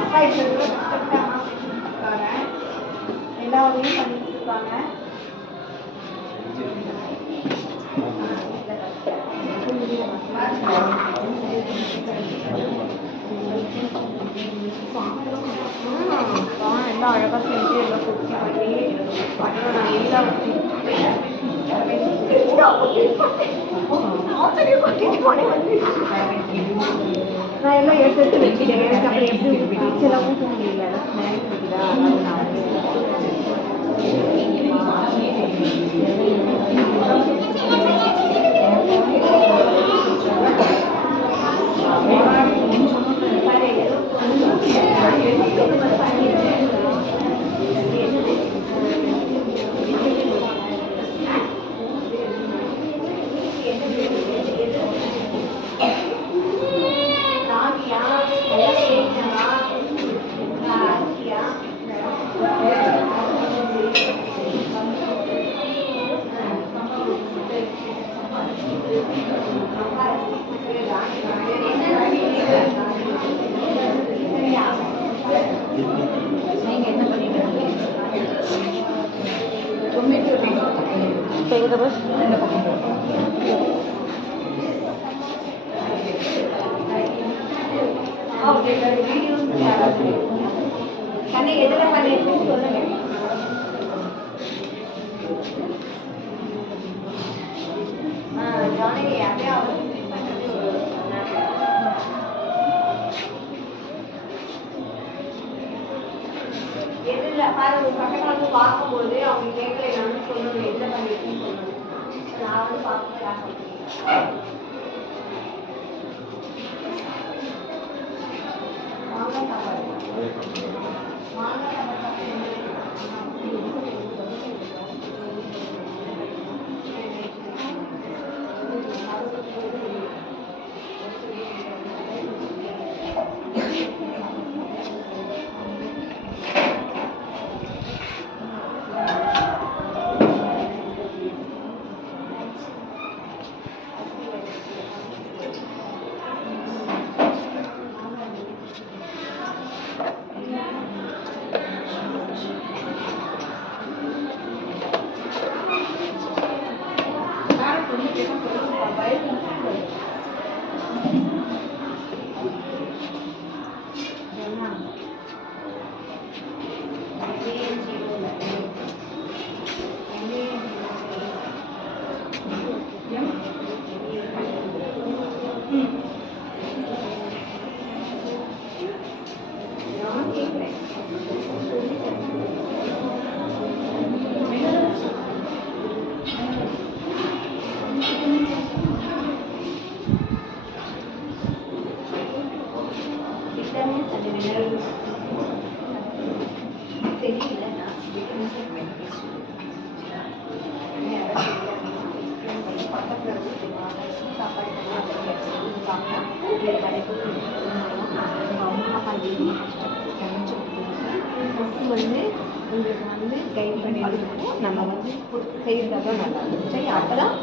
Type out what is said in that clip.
அப்பா இப்போ எல்லா வகையும் பண்ணிட்டு இருக்காங்க. எல்லாம் அழகாக செஞ்சு எல்லாம் குத்தி பண்ணி அப்புறம் நான் எல்லாம் நான் எல்லாம் எடுத்து வச்சுட்டேன். எனக்கு அப்புறம் எப்படி பீச்செல்லாம் ஊற்ற முடியல. ஸ்நாக்ஸ் இருக்குதா அதனால நான் கண்ணை எதில் பண்ணிட்டு சொல்லுங்க. ஜானகி அப்படியே அவர் எதில் பாரு பக்கத்தில் வந்து பார்க்கும்போது அவங்க கேட்கல நான் சொல்லணும் எதில் பண்ணிட்டுன்னு சொல்லணும். நான் வந்து பார்க்கும்போது யார் சொல்லுங்க மாங்காய் சாப்பாடு மாங்காய் சாப்பாடு வந்து உங்களுக்கு வந்து கைட் பண்ணிட்டு நம்ம வந்து செய்யறதாக நல்லா இருக்கும். சரி அப்பதான்